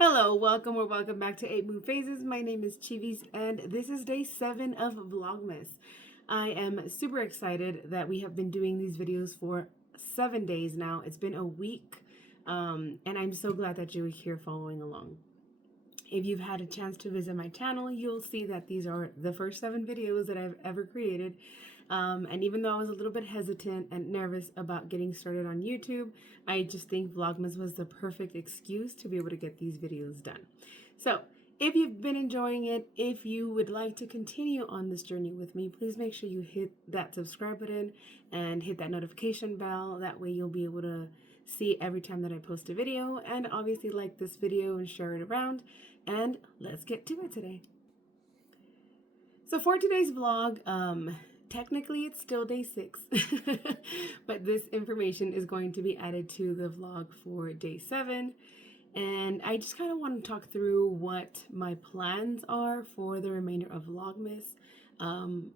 Hello, welcome or welcome back to 8 Moon Phases. My name is Chivis and this is day 7 of Vlogmas. I am super excited that we have been doing these videos for 7 days now. It's been a week and I'm so glad that you're here following along. If you've had a chance to visit my channel, you'll see that these are the first 7 videos that I've ever created. And even though I was a little bit hesitant and nervous about getting started on YouTube, I just think Vlogmas was the perfect excuse to be able to get these videos done. So if you've been enjoying it, if you would like to continue on this journey with me, please make sure you hit that subscribe button and hit that notification bell. That way you'll be able to see every time that I post a video, and obviously like this video and share it around. And let's get to it today. So for today's vlog, technically it's still day 6, but this information is going to be added to the vlog for day 7. And I just kind of want to talk through what my plans are for the remainder of Vlogmas,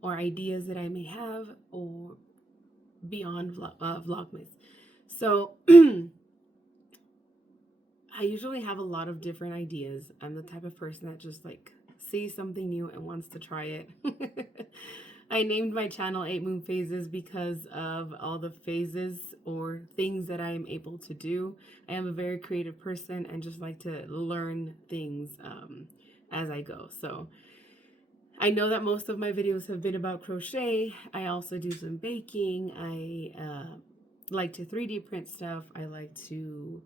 or ideas that I may have or beyond Vlogmas. So I usually have a lot of different ideas. I'm the type of person that just like sees something new and wants to try it. I named my channel 8 Moon Phases because of all the phases or things that I'm able to do. I am a very creative person and just like to learn things as I go. So I know that most of my videos have been about crochet. I also do some baking. I like to 3D print stuff. I like to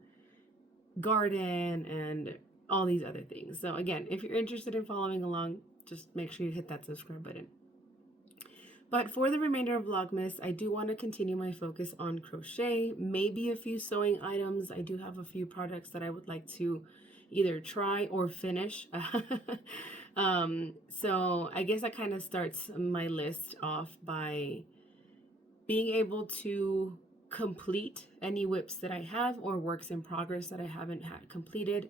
garden and all these other things. So again, if you're interested in following along, just make sure you hit that subscribe button. But for the remainder of Vlogmas, I do want to continue my focus on crochet, maybe a few sewing items. I do have a few projects that I would like to either try or finish. So I guess that kind of starts my list off by being able to complete any whips that I have or works in progress that I haven't had completed,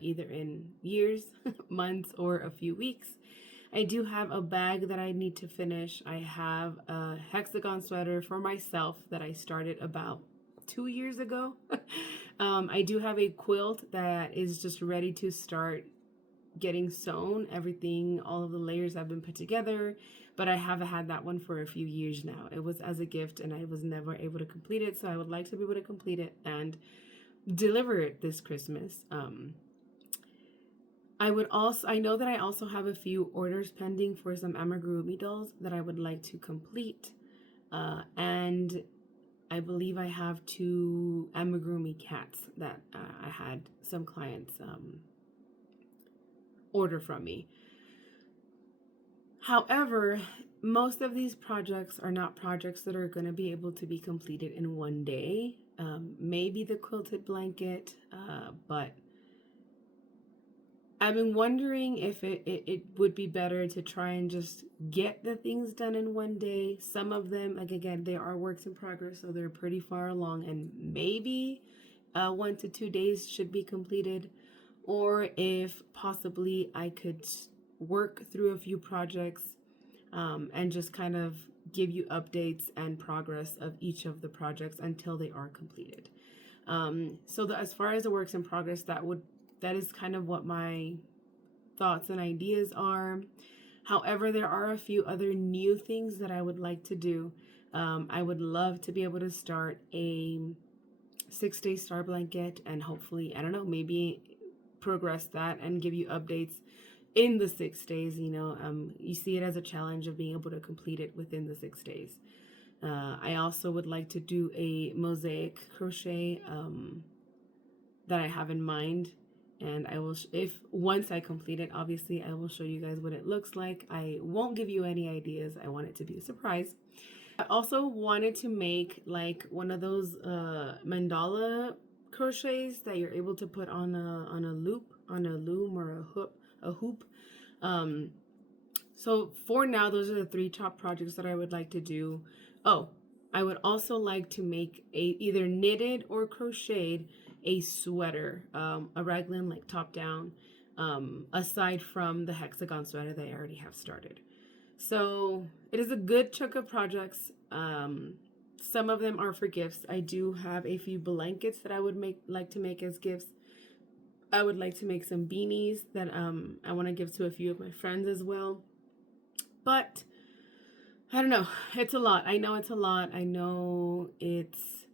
either in years, months, or a few weeks. I do have a bag that I need to finish. I have a hexagon sweater for myself that I started about 2 years ago. I do have a quilt that is just ready to start getting sewn. Everything, all of the layers have been put together, but I haven't had that one for a few years now. It was as a gift and I was never able to complete it, so I would like to be able to complete it and deliver it this Christmas. I know that I also have a few orders pending for some amigurumi dolls that I would like to complete. And I believe I have 2 amigurumi cats that I had some clients order from me. However, most of these projects are not projects that are going to be able to be completed in one day. Maybe the quilted blanket, but I've been wondering if it would be better to try and just get the things done in one day. Some of them, like again, they are works in progress, so they're pretty far along, and maybe 1 to 2 days should be completed. Or if possibly I could work through a few projects and just kind of give you updates and progress of each of the projects until they are completed. As far as the works in progress, that is kind of what my thoughts and ideas are. However, there are a few other new things that I would like to do. I would love to be able to start a 6-day star blanket and hopefully, I don't know, maybe progress that and give you updates in the 6 days. You see it as a challenge of being able to complete it within the 6 days. I also would like to do a mosaic crochet that I have in mind, and I will, if once I complete it, obviously I will show you guys what it looks like. I won't give you any ideas. I want it to be a surprise. I also wanted to make like one of those mandala crochets that you're able to put on a loom or a hoop. So for now, those are the 3 top projects that I would like to do. Oh, I would also like to make either knitted or crocheted a sweater, a raglan like top down, aside from the hexagon sweater that I already have started. So it is a good chunk of projects. Some of them are for gifts. I do have a few blankets that I would like to make as gifts. I would like to make some beanies that I want to give to a few of my friends as well. But I don't know. It's a lot. I know it's a lot. I know it's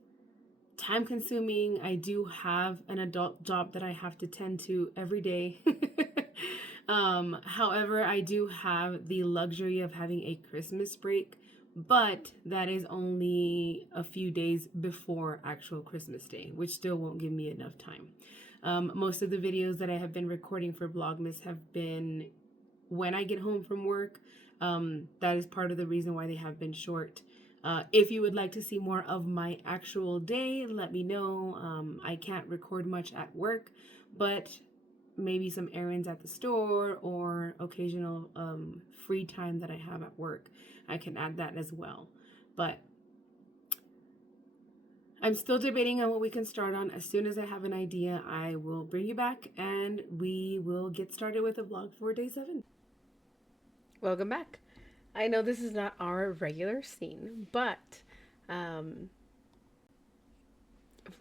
time consuming. I do have an adult job that I have to tend to every day. However, I do have the luxury of having a Christmas break, but that is only a few days before actual Christmas Day, which still won't give me enough time. Most of the videos that I have been recording for Vlogmas have been when I get home from work. That is part of the reason why they have been short. If you would like to see more of my actual day, let me know. I can't record much at work, but maybe some errands at the store or occasional free time that I have at work, I can add that as well. But I'm still debating on what we can start on. As soon as I have an idea, I will bring you back and we will get started with a vlog for day 7. Welcome back. I know this is not our regular scene, but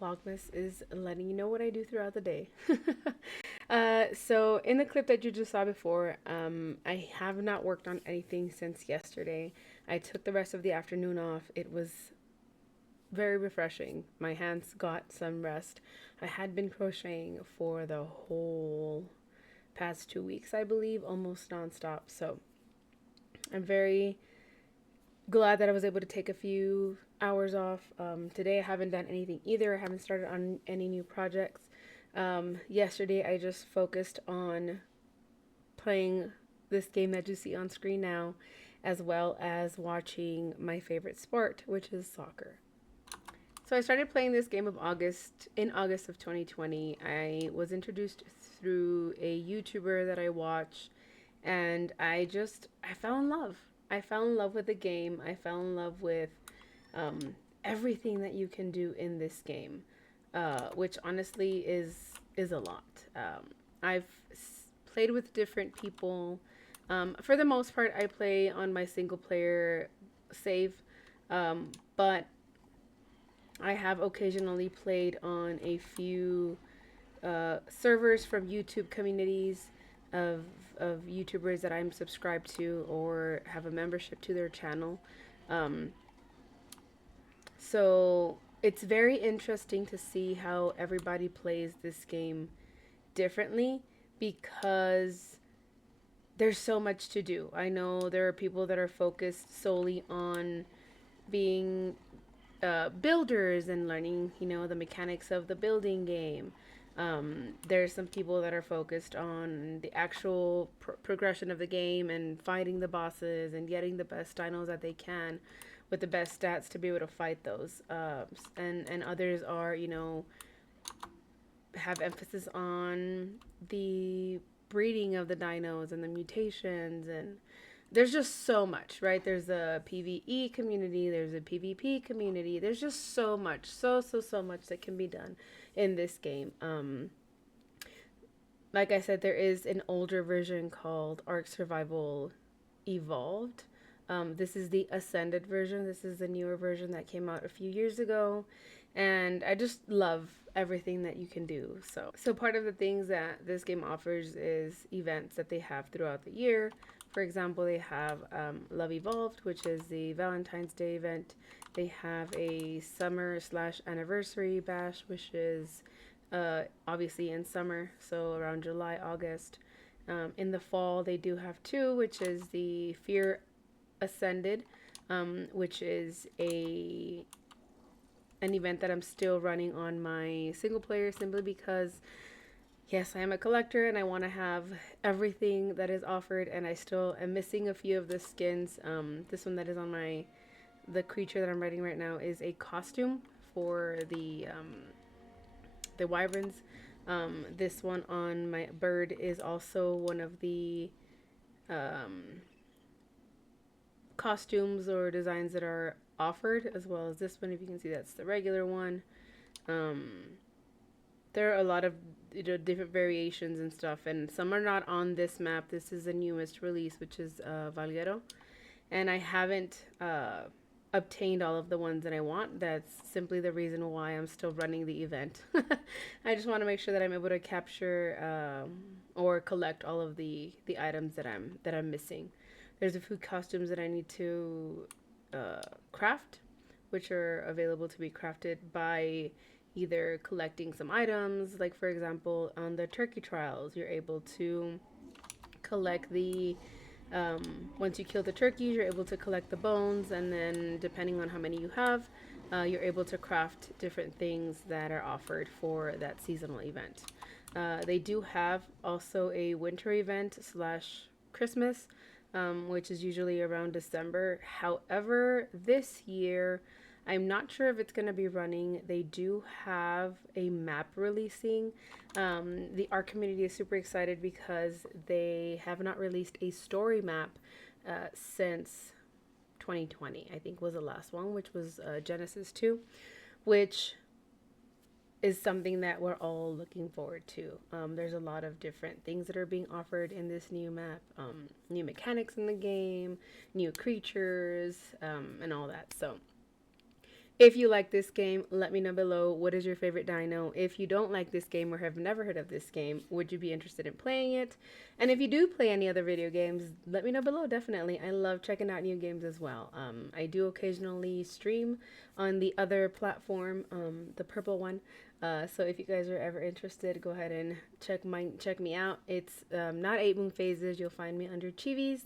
Vlogmas is letting you know what I do throughout the day. So in the clip that you just saw before, I have not worked on anything since yesterday. I took the rest of the afternoon off. It was very refreshing. My hands got some rest. I had been crocheting for the whole past 2 weeks, I believe, almost nonstop. So I'm very glad that I was able to take a few hours off. Today I haven't done anything either. I haven't started on any new projects. Yesterday I just focused on playing this game that you see on screen now, as well as watching my favorite sport, which is soccer. So I started playing this game in August of 2020. I was introduced through a YouTuber that I watch, and I fell in love. I fell in love with the game. I fell in love with everything that you can do in this game, which honestly is a lot. I've played with different people. For the most part, I play on my single player save, but I have occasionally played on a few servers from YouTube communities of YouTubers that I'm subscribed to or have a membership to their channel. So it's very interesting to see how everybody plays this game differently because there's so much to do. I know there are people that are focused solely on being builders and learning, the mechanics of the building game. There's some people that are focused on the actual progression of the game and fighting the bosses and getting the best dinos that they can with the best stats to be able to fight those. And others are, have emphasis on the breeding of the dinos and the mutations, and there's just so much, right? There's a PvE community, there's a PvP community. There's just so much, so much that can be done in this game. Like I said, there is an older version called Ark Survival Evolved. This is the Ascended version. This is the newer version that came out a few years ago. And I just love everything that you can do. So part of the things that this game offers is events that they have throughout the year. For example, they have Love Evolved, which is the Valentine's Day event. They have a summer/anniversary bash, which is obviously in summer, so around July, August. In the fall, they do have 2, which is the Fear Ascended, which is an event that I'm still running on my single player simply because, yes, I am a collector and I want to have everything that is offered, and I still am missing a few of the skins. This one that is on the creature that I'm writing right now is a costume for the wyverns. This one on my bird is also one of the costumes or designs that are offered, as well as this one. If you can see, that's the regular one. There are a lot of different variations and stuff, and some are not on this map. This is the newest release, which is Valguero, and I haven't obtained all of the ones that I want. That's simply the reason why I'm still running the event. I just want to make sure that I'm able to capture or collect all of the items that I'm missing. There's a few costumes that I need to craft, which are available to be crafted by either collecting some items, like for example on the turkey trials you're able to collect the once you kill the turkeys, you're able to collect the bones, and then depending on how many you have, you're able to craft different things that are offered for that seasonal event. They do have also a winter event slash Christmas, which is usually around December. However, this year, I'm not sure if it's going to be running. They do have a map releasing. Our community is super excited because they have not released a story map since 2020, I think was the last one, which was Genesis 2, which is something that we're all looking forward to. There's a lot of different things that are being offered in this new map, new mechanics in the game, new creatures, and all that. So if you like this game, let me know below, what is your favorite dino? If you don't like this game or have never heard of this game, would you be interested in playing it? And if you do play any other video games, let me know below, definitely. I love checking out new games as well. I do occasionally stream on the other platform, the purple one. So if you guys are ever interested, go ahead and check me out. It's not 8 Moon Phases. You'll find me under Chivis.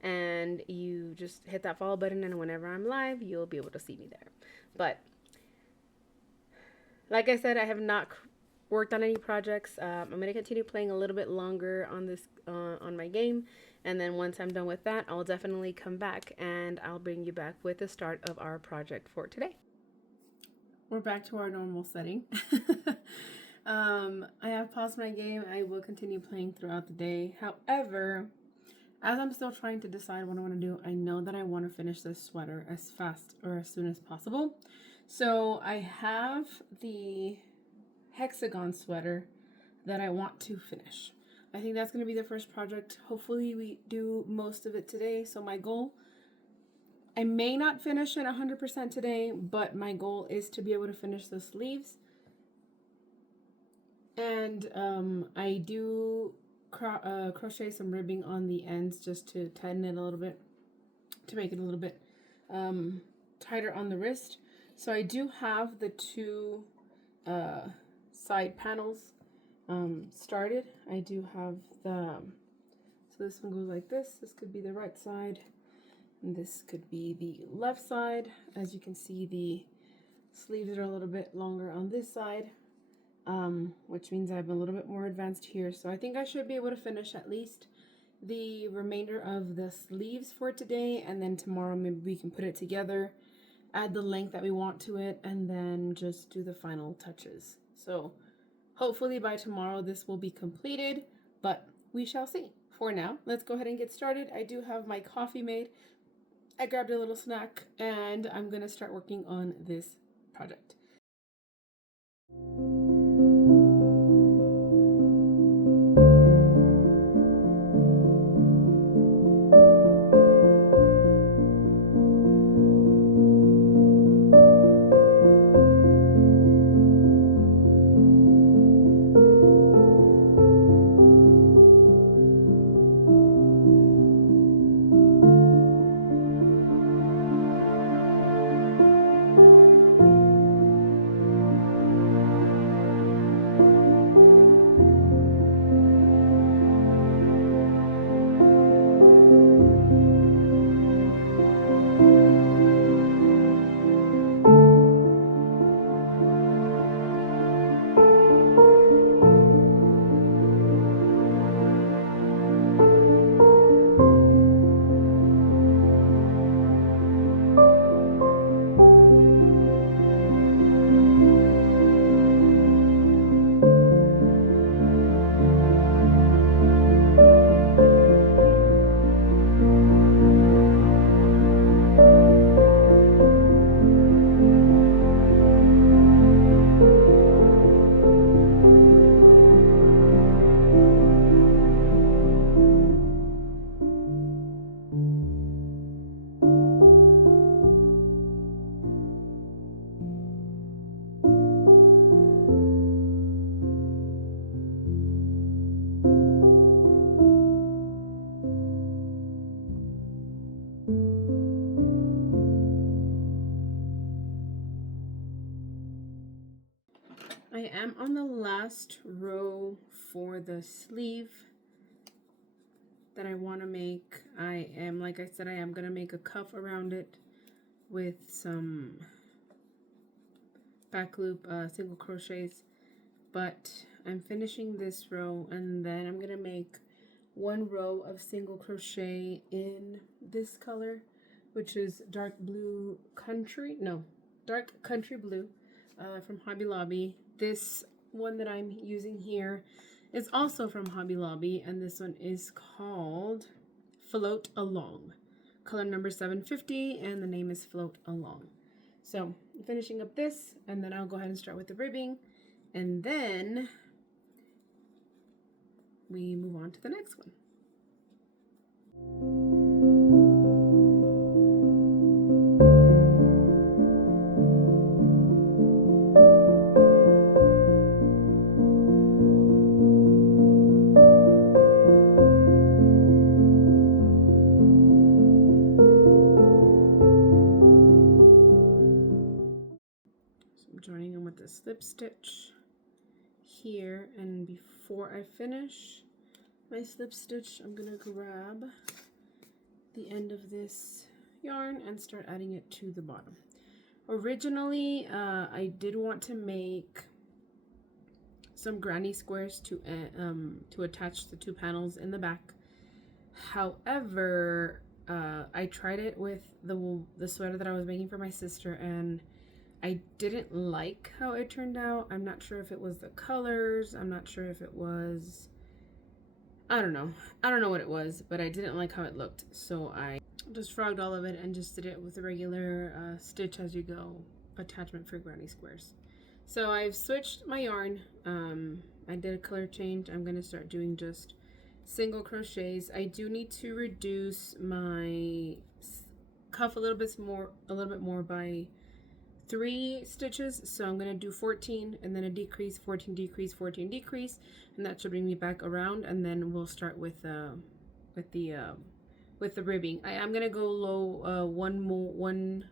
And you just hit that follow button, and whenever I'm live, you'll be able to see me there. But like I said, I have not worked on any projects. I'm going to continue playing a little bit longer on this on my game, and then once I'm done with that, I'll definitely come back and I'll bring you back with the start of our project for today. We're back to our normal setting. I have paused my game. I will continue playing throughout the day. However, as I'm still trying to decide what I want to do, I know that I want to finish this sweater as fast or as soon as possible. So I have the hexagon sweater that I want to finish. I think that's going to be the first project. Hopefully we do most of it today. So my goal, I may not finish it 100% today, but my goal is to be able to finish the sleeves. And I do crochet some ribbing on the ends just to tighten it a little bit, to make it a little bit tighter on the wrist. So I do have the two side panels started. I do have so this one goes like this. This could be the right side, and this could be the left side. As you can see, the sleeves are a little bit longer on this side. Which means I'm a little bit more advanced here. So I think I should be able to finish at least the remainder of the sleeves for today, and then tomorrow maybe we can put it together, add the length that we want to it, and then just do the final touches. So hopefully by tomorrow this will be completed, but we shall see. For now, let's go ahead and get started. I do have my coffee made. I grabbed a little snack, and I'm gonna start working on this project. row for the sleeve that I want to make. Like I said, I am going to make a cuff around it with some back loop single crochets, but I'm finishing this row, and then I'm going to make one row of single crochet in this color, which is dark country blue from Hobby Lobby. This one that I'm using here is also from Hobby Lobby, and this one is called Float Along, color number 750, and the name is Float Along. So I'm finishing up this, and then I'll go ahead and start with the ribbing, and then we move on to the next one. Joining them with the slip stitch here, and before I finish my slip stitch, I'm gonna grab the end of this yarn and start adding it to the bottom. Originally, I did want to make some granny squares to attach the 2 panels in the back. However, I tried it with the sweater that I was making for my sister, and I didn't like how it turned out. I'm not sure if it was the colors. I'm not sure if it was, I don't know what it was, but I didn't like how it looked. So I just frogged all of it and just did it with a regular stitch as you go attachment for granny squares. So I've switched my yarn. I did a color change. I'm going to start doing just single crochets. I do need to reduce my cuff a little bit more by 3 stitches, so I'm going to do 14 and then a decrease, 14 decrease, 14 decrease, and that should bring me back around, and then we'll start with the ribbing. I am going to go low one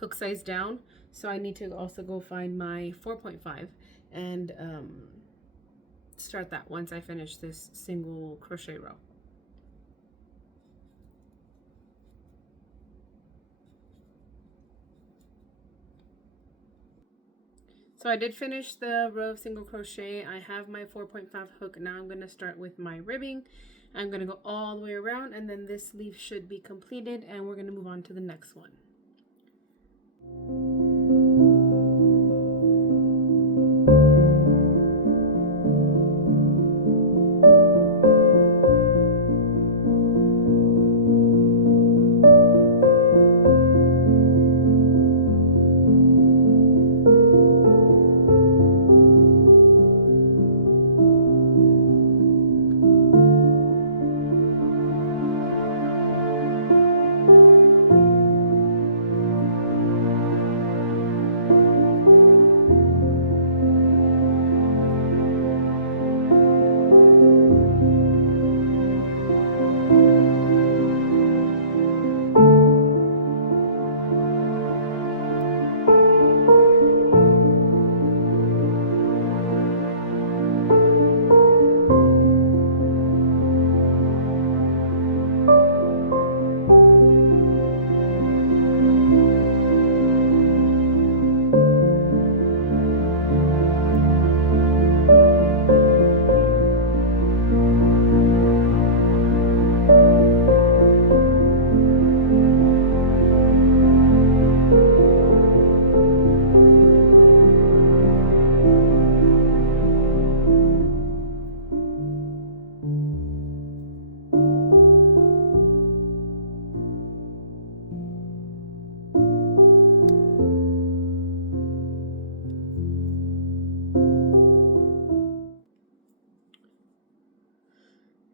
hook size down, so I need to also go find my 4.5 and start that once I finish this single crochet row. So I did finish the row of single crochet. I have my 4.5 hook. Now I'm going to start with my ribbing. I'm going to go all the way around, and then this sleeve should be completed, and we're going to move on to the next one.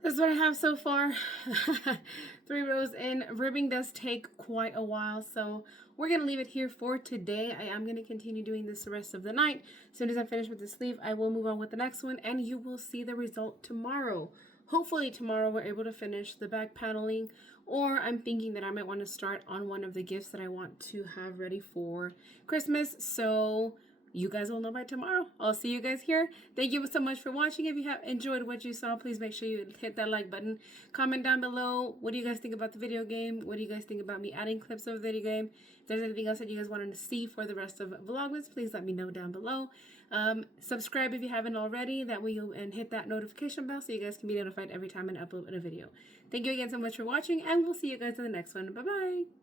This is what I have so far. 3 rows in. Ribbing does take quite a while, so we're going to leave it here for today. I am going to continue doing this the rest of the night. As soon as I finish with the sleeve, I will move on with the next one, and you will see the result tomorrow. Hopefully tomorrow we're able to finish the back paneling, or I'm thinking that I might want to start on one of the gifts that I want to have ready for Christmas. So you guys will know by tomorrow. I'll see you guys here. Thank you so much for watching. If you have enjoyed what you saw, please make sure you hit that like button. Comment down below. What do you guys think about the video game? What do you guys think about me adding clips of the video game? If there's anything else that you guys wanted to see for the rest of Vlogmas, please let me know down below. Subscribe if you haven't already. That way and hit that notification bell so you guys can be notified every time I upload a video. Thank you again so much for watching, and we'll see you guys in the next one. Bye-bye.